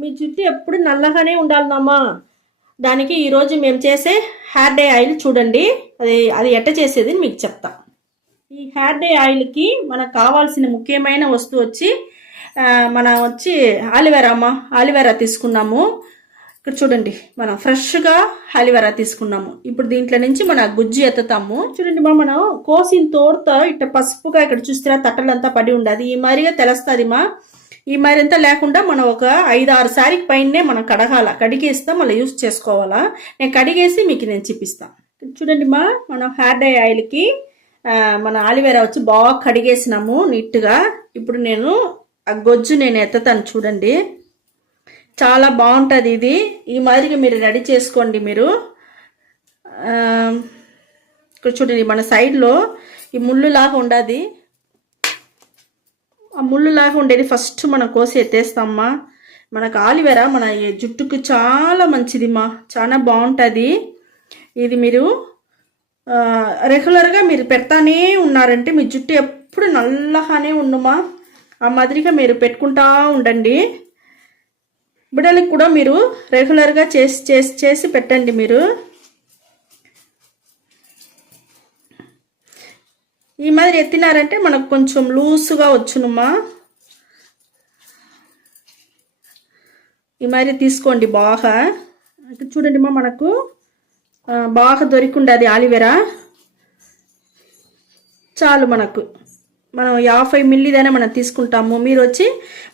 మీ జుట్టు ఎప్పుడు నల్లగానే ఉండాలమ్మా. దానికి ఈరోజు మేము చేసే హెయిర్ డే ఆయిల్ చూడండి. అది ఎట్ట చేసేది మీకు చెప్తా. ఈ హెయిర్ డే ఆయిల్కి మనకు కావాల్సిన ముఖ్యమైన వస్తువు వచ్చి మనం ఆలివేరా అమ్మ. ఆలివేరా తీసుకున్నాము. ఇక్కడ చూడండి, మనం ఫ్రెష్గా ఆలివేరా తీసుకున్నాము. ఇప్పుడు దీంట్లో నుంచి మన గుజ్జు ఎత్తుతాము. చూడండి మా, మనం కోసిన తోడుతో ఇట్ట పసుపుగా ఇక్కడ చూస్తే తట్టలంతా పడి ఉండదు. ఈ మాదిరిగా తెలుస్తుంది మా. ఈ మరింత లేకుండా మనం ఒక 5-6 సారికి పైనే మనం కడిగేస్తాం, మళ్ళీ యూస్ చేసుకోవాలా. నేను కడిగేసి మీకు నేను చూపిస్తాను. చూడండి మా, మనం హెయిర్ డే ఆయిల్కి మన ఆలివేరా బాగా కడిగేసినాము నీట్గా. ఇప్పుడు నేను ఆ గొజ్జు ఎత్తుతాను చూడండి. చాలా బాగుంటుంది ఇది. ఈ మాదిరిగా మీరు రెడీ చేసుకోండి. మీరు ఇక్కడ చూడండి, మన సైడ్లో ఈ ముళ్ళులాగా ఉండదు. ఆ ముళ్ళులాగా ఉండేది ఫస్ట్ మనం కోసి ఎత్తేస్తామమ్మా. మనకు ఆలివేరా మన జుట్టుకు చాలా మంచిదిమ్మా, చాలా బాగుంటుంది ఇది. మీరు రెగ్యులర్గా మీరు పెడతానే ఉన్నారంటే మీ జుట్టు ఎప్పుడు నల్లగానే ఉండుమా. ఆ మాదిరిగా మీరు పెట్టుకుంటా ఉండండి. బిడ్డలకు కూడా మీరు రెగ్యులర్గా చేసి పెట్టండి. మీరు ఈ మాదిరి ఎత్తినారంటే మనకు కొంచెం లూసుగా వచ్చునమ్మా. ఈ మాదిరి తీసుకోండి బాగా. చూడండి మా, మనకు బాగా దొరికిండది ఆలివేరా. చాలు మనం 50 మిల్లీదైనా మనం తీసుకుంటాము. మీరు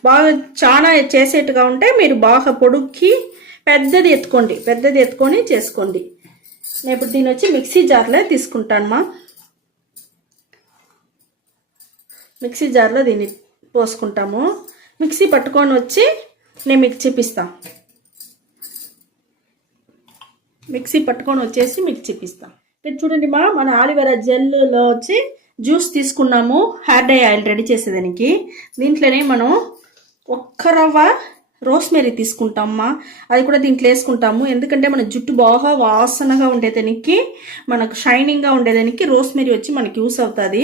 బాగా చాలా చేసేట్టుగా ఉంటే మీరు బాగా పొడుక్కి పెద్దది ఎత్తుకొని చేసుకోండి. నేను ఇప్పుడు దీన్ని మిక్సీ జార్లో తీసుకుంటానమ్మా. మిక్సీ జార్లో దీన్ని పోసుకుంటాము. మిక్సీ పట్టుకొని నేను మీకు చూపిస్తాను. మిక్సీ పట్టుకొని మీకు చూపిస్తాను. ఇది చూడండి మా, మన ఆలివేరా జెల్లో జ్యూస్ తీసుకున్నాము హెయిర్ డే ఆయిల్ రెడీ చేసేదానికి. దీంట్లోనే మనం 1 రవ్వ రోస్మెరీ తీసుకుంటామమ్మా. అది కూడా దీంట్లో వేసుకుంటాము. ఎందుకంటే మన జుట్టు బాగా వాసనగా ఉండేదానికి, మనకు షైనింగ్గా ఉండేదానికి రోస్మెరీ మనకి యూస్ అవుతుంది.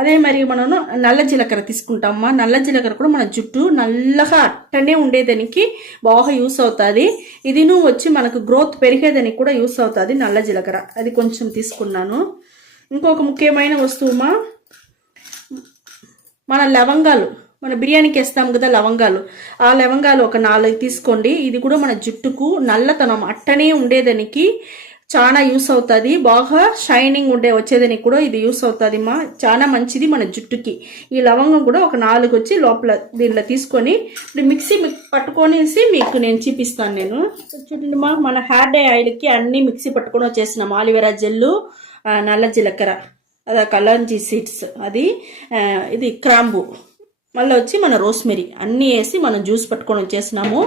అదే మరి మనం నల్ల జీలకర్ర తీసుకుంటామమ్మా. నల్ల జీలకర్ర కూడా మన జుట్టు నల్లగా అట్టనే ఉండేదానికి బాగా యూస్ అవుతుంది. ఇది మనకు గ్రోత్ పెరిగేదానికి కూడా యూస్ అవుతుంది నల్ల జీలకర్ర. అది కొంచెం తీసుకున్నాను. ఇంకొక ముఖ్యమైన వస్తువుమా, మన లవంగాలు. మన బిర్యానీకి వేస్తాం కదా లవంగాలు, ఆ లవంగాలు ఒక 4 తీసుకోండి. ఇది కూడా మన జుట్టుకు నల్లతనం అట్టనే ఉండేదానికి చాలా యూస్ అవుతుంది. బాగా షైనింగ్ వచ్చేదానికి కూడా ఇది యూస్ అవుతుంది మా. చాలా మంచిది మన జుట్టుకి. ఈ లవంగం కూడా ఒక 4 లోపల దీనిలో తీసుకొని ఇప్పుడు మిక్సీ పట్టుకొనేసి మీకు నేను చూపిస్తాను. నేను చూడండి మా, మన హెయిర్ డే ఆయిల్కి అన్నీ మిక్సీ పట్టుకొని వచ్చేసినాం. ఆలివేరా జెల్లు, నల్ల జీలకర్ర, అదే కలాంజీ సీడ్స్, ఇది క్రాంబు, మళ్ళీ మన రోస్మెరీ అన్నీ వేసి మనం జ్యూస్ పట్టుకొని వచ్చేసినాము.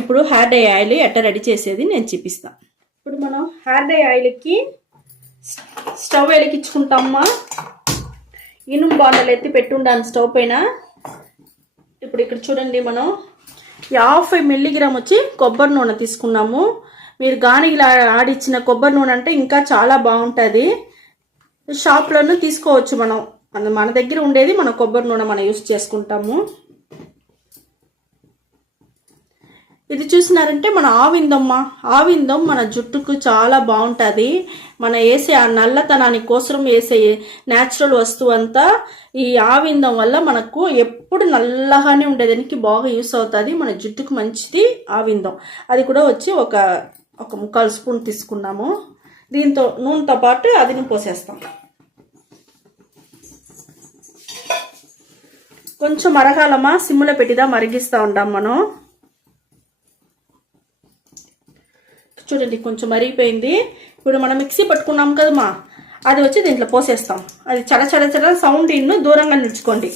ఇప్పుడు హెయిర్ డే ఆయిల్ ఎట్లా రెడీ చేసేది నేను చూపిస్తాను. ఇప్పుడు మనం హెయిర్ డే ఆయిల్కి స్టవ్ వెలిగించుకుంటామమ్మా. ఇనుము బాండలు ఎత్తి పెట్టుండాను స్టవ్ పైన. ఇప్పుడు ఇక్కడ చూడండి, మనం 50 మిల్లీగ్రామ్ కొబ్బరి నూనె తీసుకున్నాము. మీరు గానిగిలా ఆడిచ్చిన కొబ్బరి నూనె అంటే ఇంకా చాలా బాగుంటుంది. షాప్లోనూ తీసుకోవచ్చు. మన దగ్గర ఉండేది మన కొబ్బరి నూనె మనం యూస్ చేసుకుంటాము. ఇది చూసినారంటే మన ఆవిందం మన జుట్టుకు చాలా బాగుంటుంది. మన వేసే ఆ నల్లతనానికి కోసం వేసే న్యాచురల్ వస్తువు అంతా ఈ ఆవిందం వల్ల మనకు ఎప్పుడు నల్లగానే ఉండేదానికి బాగా యూస్ అవుతుంది. మన జుట్టుకు మంచిది ఆవిందం. అది కూడా ఒక 1/4 స్పూన్ తీసుకున్నాము. దీంతో నూనెతో పాటు అదిని పోసేస్తాం. కొంచెం మరగాలమా, సిమ్లో పెట్టిదా మరిగిస్తూ ఉంటాం మనం. చూడండి, కొంచెం మరిగిపోయింది. ఇప్పుడు మనం మిక్సీ పట్టుకున్నాం కదమ్మా, అది దీంట్లో పోసేస్తాం. అది చడ సౌండ్ దూరంగా నిల్చుకోండి.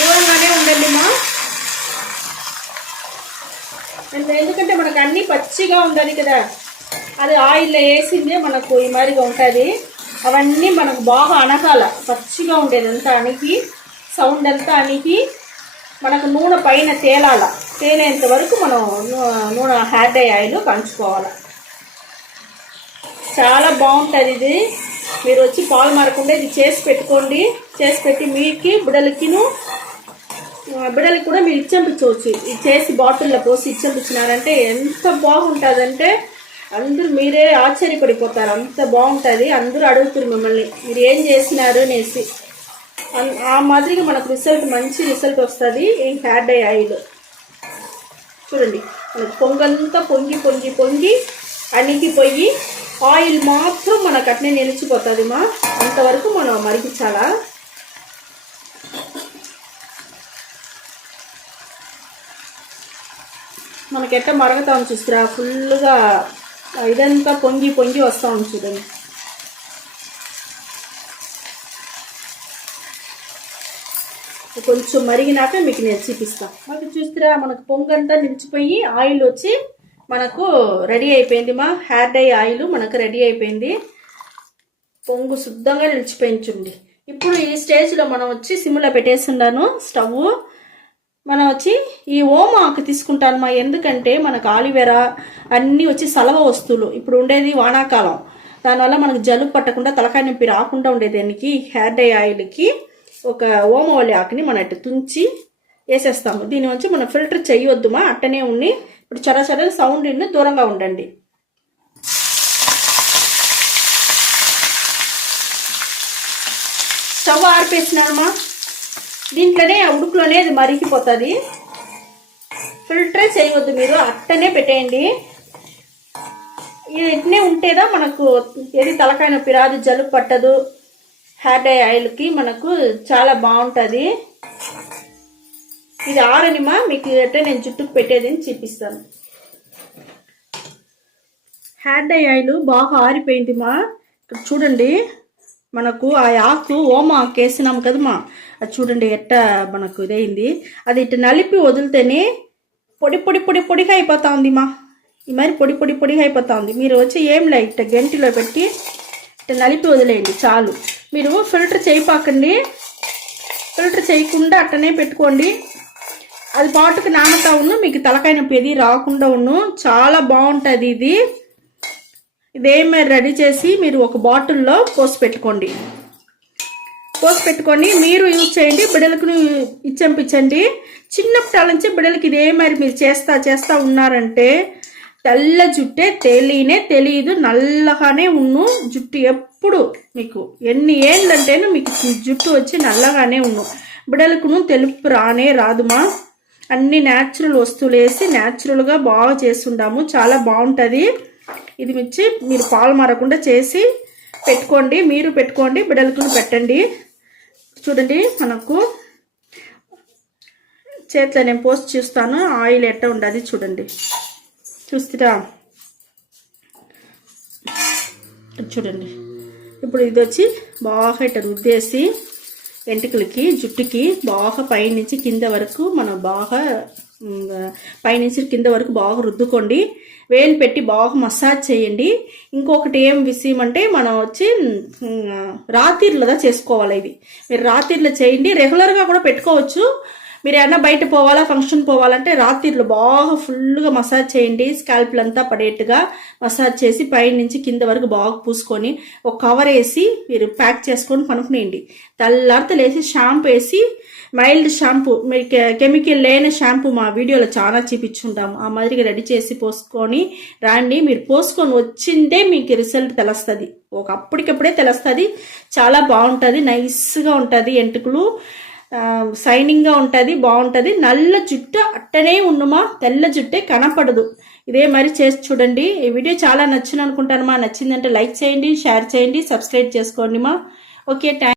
దూరంగానే ఉండండి మా. ఎందుకంటే మనకు అన్నీ పచ్చిగా ఉండాలి కదా. అది ఆయిల్లో వేసిందే మనకు ఈ మాదిరిగా ఉంటుంది. అవన్నీ మనకు బాగా అనగాల, పచ్చిగా ఉండేది అంతా అణిగి, సౌండ్ అంతా అణిగి మనకు నూనె పైన తేలేంత వరకు మనం నూనె హెయిర్ డై ఆయిల్ కంచుకోవాలి. చాలా బాగుంటుంది ఇది. మీరు వచ్చి పాలు మారకుండా ఇది చేసి పెట్టుకోండి. చేసి పెట్టి మీకు బిడ్డలకి కూడా మీరు ఇచ్చంపించవచ్చు. ఇది చేసి బాటిల్లో పోసి ఇచ్చంపించినారంటే ఎంత బాగుంటుందంటే అందరూ మీరే ఆశ్చర్యపడిపోతారు. అంత బాగుంటుంది. అందరూ అడుగుతారు మిమ్మల్ని మీరు ఏం చేసినారు అనేసి. ఆ మాదిరిగా మనకు మంచి రిజల్ట్ వస్తుంది ఈ హెయిర్ డై ఆయిల్. చూడండి మనకు పొంగంతా పొంగి అణిగిపోయి ఆయిల్ మాత్రం మనకు అట్నే నిలిచిపోతుంది. అంతవరకు మనం మరిగించాలా. మనకెట్ట మరుగుతా ఉంది చూస్తారా, ఫుల్గా ఇదంతా పొంగి వస్తూ ఉంది చూడండి. కొంచెం మరిగినాక మీకు నేను చూపిస్తాను. మనకి చూస్తారా మనకు పొంగంతా నిలిచిపోయి ఆయిల్ వచ్చి మనకు రెడీ అయిపోయింది. హెయిర్ డై ఆయిల్ మనకు రెడీ అయిపోయింది. పొంగు శుద్ధంగా నిలిచిపోయింది చూడండి. ఇప్పుడు ఈ స్టేజ్లో మనం వచ్చి సిమ్లో పెట్టేస్తున్నాను స్టవ్. మనం వచ్చి ఈ ఓమాకు తీసుకుంటాను ఎందుకంటే మనకు ఆలివేరా అన్నీ వచ్చి సలవ వస్తువులు. ఇప్పుడు ఉండేది వానాకాలం, దానివల్ల మనకు జలుబు పట్టకుండా తలకాయ నొప్పి రాకుండా ఉండేదానికి హెయిర్ డై ఆయిల్కి ఒక ఓమవల్లి ఆకుని మనం అట్టు తుంచి వేసేస్తాము. దీని వచ్చి మనం ఫిల్టర్ చేయొద్దుమా, అట్టనే ఉండి. ఇప్పుడు చర సౌండ్ దూరంగా ఉండండి. స్టవ్ ఆర్పేసినామా, దీంట్లోనే ఉడుకులోనే అది మరిగిపోతుంది. ఫిల్టరే చేయవద్దు మీరు, అట్టనే పెట్టేయండి. ఇది ఇట్నే ఉంటేదా మనకు ఏది తలకాయ నొప్పి రాదు, జలుబు పట్టదు. హెయిర్ డై ఆయిల్కి మనకు చాలా బాగుంటుంది. ఇది ఆరనిమా మీకు ఎట్లా నేను జుట్టుకు పెట్టేది అని చూపిస్తాను. హెయిర్ డై ఆయిల్ బాగా ఆరిపోయిందిమా. ఇక్కడ చూడండి మనకు ఆ ఆకు ఓమ ఆకు వేసినాం కదమ్మా, అది చూడండి ఎట్ట మనకు ఇదైంది. అది ఇట్లా నలిపి వదిలితేనే పొడిగా అయిపోతా ఉందిమా. ఈ మరి పొడిగా అయిపోతా ఉంది. మీరు వచ్చి ఏం లే ఇట్ట గంటిలో పెట్టి ఇట్లా నలిపి వదిలేయండి చాలు. మీరు ఫిల్టర్ చేయపాకండి, ఫిల్టర్ చేయకుండా అట్టనే పెట్టుకోండి. అది పాటుకు నానతా మీకు తలకాయ నొప్పి ఏది రాకుండా చాలా బాగుంటుంది ఇది. ఇదేమి రెడీ చేసి మీరు ఒక బాటిల్లో పోసి పెట్టుకోండి. మీరు యూజ్ చేయండి, బిడ్డలకు ఇచ్చంపించండి. చిన్నప్పటి నుంచి బిడ్డలకి ఇదే మరి మీరు చేస్తా ఉన్నారంటే తెల్ల జుట్టే తెలియదు, నల్లగానే జుట్టు ఎప్పుడు మీకు ఎన్ని ఏళ్ళంటేనూ మీకు జుట్టు వచ్చి నల్లగానే బిడ్డలకు తెలుపు రాదుమా. అన్ని న్యాచురల్ వస్తువులు వేసి న్యాచురల్గా బాగా చేస్తుంటాము. చాలా బాగుంటుంది. ఇది మిచ్చి మీరు పాలు మారకుండా చేసి పెట్టుకోండి. మీరు పెట్టుకోండి, బిడ్డలకు పెట్టండి. చూడండి మనకు చేతిలో నేను పోస్ట్ చూస్తాను ఆయిల్ ఎట్ట ఉండదు చూడండి. చూస్తారా చూడండి. ఇప్పుడు ఇది వచ్చి బాగా ఇట్ట రుద్దేసి వెంట్రుకలకి జుట్టుకి బాగా పైనుంచి కింద వరకు మనం బాగా పైనుంచి కింద వరకు బాగా రుద్దుకోండి. వేలు పెట్టి బాగా మసాజ్ చేయండి. ఇంకొకటి ఏం విషయం అంటే మనం వచ్చి రాత్రిలో చేసుకోవాలి. ఇది మీరు రాత్రిలో చేయండి, రెగ్యులర్గా కూడా పెట్టుకోవచ్చు. మీరు ఏమన్నా బయట పోవాలా ఫంక్షన్ పోవాలంటే రాత్రిలో బాగా ఫుల్గా మసాజ్ చేయండి. స్కాల్ప్లు అంతా పడేట్టుగా మసాజ్ చేసి పైనుంచి కింద వరకు బాగా పూసుకొని ఒక కవర్ వేసి మీరు ప్యాక్ చేసుకొని పనుకునేయండి. తెల్లారితో లేసి షాంపూ వేసి మైల్డ్ షాంపూ, మీరు కెమికల్ లేని షాంపూ మా వీడియోలో చాలా చూపించుంటాము. ఆ మాదిరిగా రెడీ చేసి పోసుకొని రాండి. మీరు పోసుకొని వచ్చిందే మీకు రిజల్ట్ తెలుస్తుంది, అప్పటికప్పుడే తెలుస్తుంది. చాలా బాగుంటుంది, నైస్గా ఉంటుంది, ఎంటుకలు షైనింగ్గా ఉంటుంది, బాగుంటుంది. నల్ల జుట్టు అట్టనే ఉన్నమా, తెల్ల జుట్టే కనపడదు. ఇదే మరి చేసి చూడండి. ఈ వీడియో చాలా నచ్చింది అనుకుంటానమ్మా. నచ్చిందంటే లైక్ చేయండి, షేర్ చేయండి, సబ్స్క్రైబ్ చేసుకోండి మా. Okay, thank